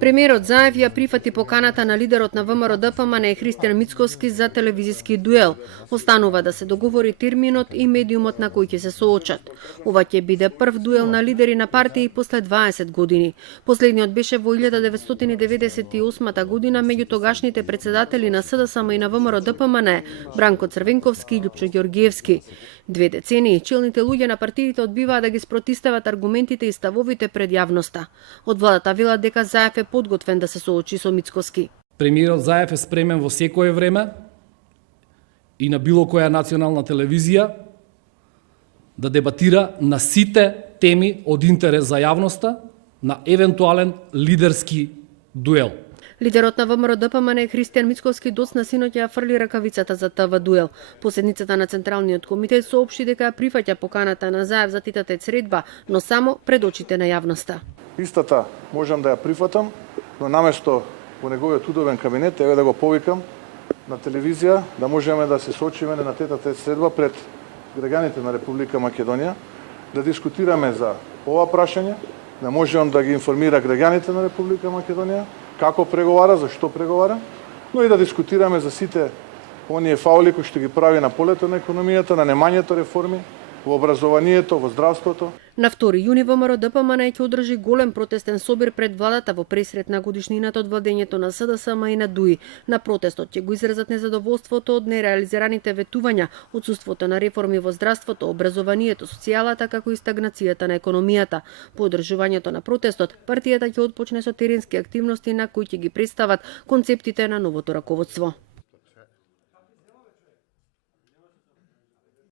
Премиерот Заев ја прифати поканата на лидерот на ВМРО ДПМН Христијан Мицкоски за телевизиски дуел. Останува да се договори терминот и медиумот на кој ќе се соочат. Ова ќе биде прв дуел на лидери на партии после 20 години. Последниот беше во 1998 година меѓу тогашните председатели на СДСМ и на ВМРО ДПМН Бранко Црвенковски и Љупчо Ѓоргиевски. 2 децении челните луѓе на партиите одбиваа да ги спротистават аргументите и ставовите пред јавноста. Од владата велат дека Заев е подготвен да се соочи со Мицкоски. Премиерот Заев е спремен во секое време и на било која национална телевизија да дебатира на сите теми од интерес за јавноста на евентуален лидерски дуел. Лидерот на ВМРО ДПМН Христијан Мицкоски доцна синоќа ја фрли ракавицата за ТВ дуел. Поседницата на Централниот комитет соопшти дека ја прифаќа поканата на Заев за титате средба, но само пред очите на јавноста. Истата можам да ја прифатам, но наместо во неговиот удобен кабинет, еве да го повикам на телевизија, да можеме да се соочиме на тетата средба пред граѓаните на Република Македонија, да дискутираме за ова прашање, да можам да ги информира граѓаните на Република Македонија како преговара, зашто преговара, но и да дискутираме за сите оние фаули кои што ги прави на полето на економијата, на немањето реформи, во образованието, во здравството. На 2 јуни ВМРО ДПМН ќе одржи голем протестен собир пред владата во пресрет на годишнината од владењето на СДСМ и на ДУИ. На протестот ќе го изразат незадоволството од нереализираните ветувања, отсуството на реформи во здравството, образованието, социјалата, како и стагнацијата на економијата. По одржувањето на протестот, партијата ќе отпочне со теренски активности на кои ќе ги представат концептите на новото раководство.